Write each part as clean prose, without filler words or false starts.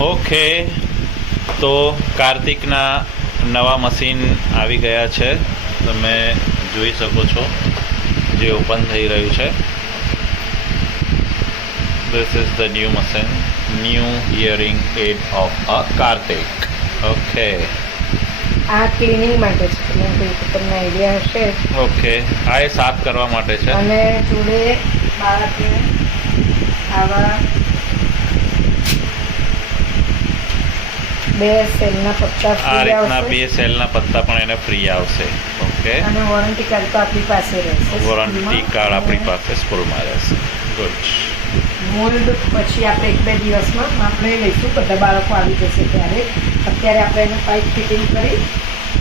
Okay, તો કાર્તિકના નવા machine આવી ગયા છે. તમે જોઈ શકો છો જે ઓપન થઈ રહ્યું છે. This is the new machine, new hearing aid of a Kartik. Okay. આ ક્લીનિંગ માટે છે, તમને આઈડિયા હશે. ઓકે, આ એ સાફ કરવા માટે છે. અને જોડે બાળકને આવા 2 સેલના પત્તા આ ફ્રી રીતના આવશે. 2 સેલના પત્તા પણ એને ફ્રી આવશે. ઓકે, અને વોરંટી કાર્ડ તો આપણી પાસે રહેશે. વોરંટી કાર્ડ આપણી પાસે સ્કૂલમાં રહેશે. ગુડ. મોલ્ડ પછી આપણે 1-2 દિવસમાં આપણે લઈશું. બધા બાળકો આવી જશે ત્યારે. અત્યારે આપણે એને પાઇપ ફિટિંગ કરી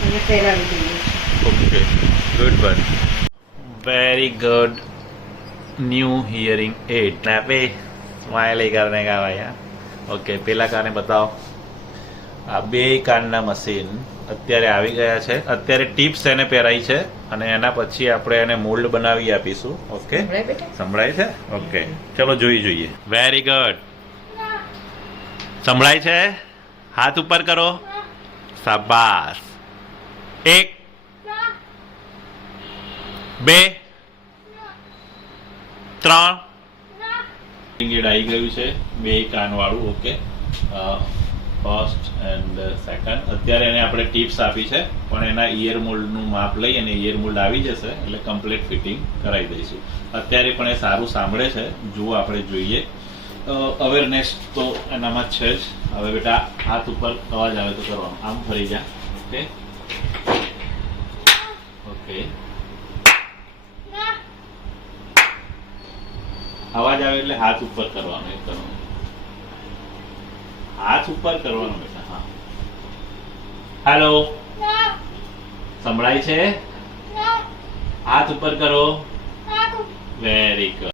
અને પહેરાવી દઈએ છીએ. Okay, good one. Very good. New hearing aid. पे स्माइल ही करने का भैया. ओके, પેલા કાને બતાવો. આ 2 કાનના મશીન અત્યારે આવી ગયા છે. અત્યારે ટીપ્સ એને પહેરાઈ છે અને એના પછી આપણે એને મોલ્ડ બનાવી આપીશું. ઓકે, સંભળાય છે? ઓકે, ચલો જોઈએ. Very good. સંભળાય છે? હાથ ઉપર કરો. શાબાશ. 1 2 3 એડ આવી ગયું છે 2 કાન વાળું. Okay, first and second. અત્યારે એને આપણે ટિપ્સ આપી છે, પણ એના ઇયર મોલ્ડનું માપ લઈ અને ઇયર મોલ્ડ આવી જશે એટલે કમ્પ્લીટ ફિટિંગ કરાવી દઈશું. અત્યારે પણ એ સારું સાંભળે છે. જુઓ, આપણે જોઈએ. અવેરનેસ તો એનામાં છે જ. હવે બેટા હાથ ઉપર અવાજ આવે તો કરવાનો. આમ ફરી જા. ઓકે ઓકે, અવાજ આવે એટલે હાથ ઉપર કરવાનો. એક કરવાનો, હાથ ઉપર કરવાનો બેટા. હા, હેલો, સંભળાય છે? હાથ ઉપર કરો. Very good.